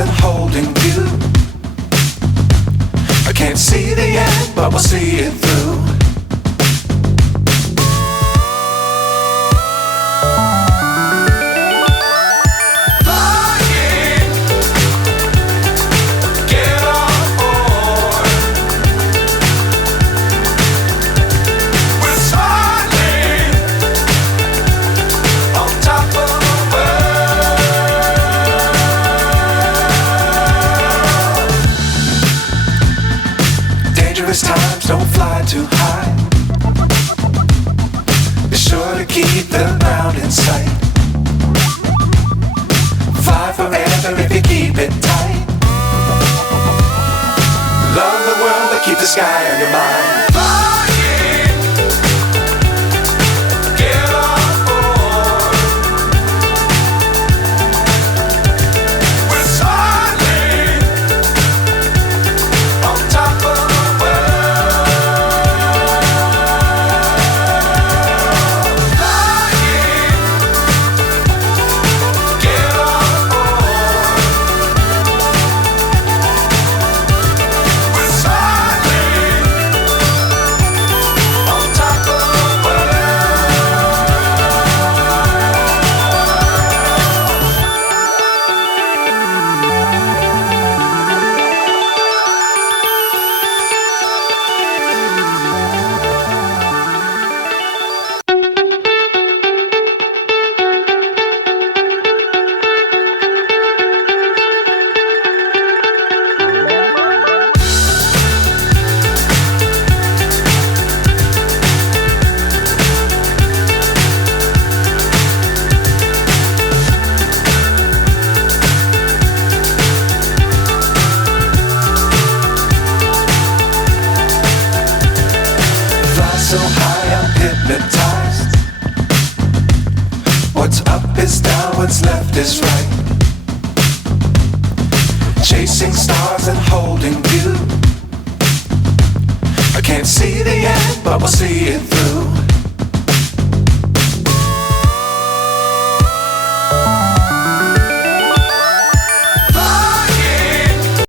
and holding you. I can't see the end, but we'll see it through. Times don't fly too high. Be sure to keep the ground in sight. Fly forever if you keep it tight. Love the world but keep the sky on your mind. So high I'm hypnotized. What's up is down, what's left is right. Chasing stars and holding you. I can't see the end, but we'll see it through.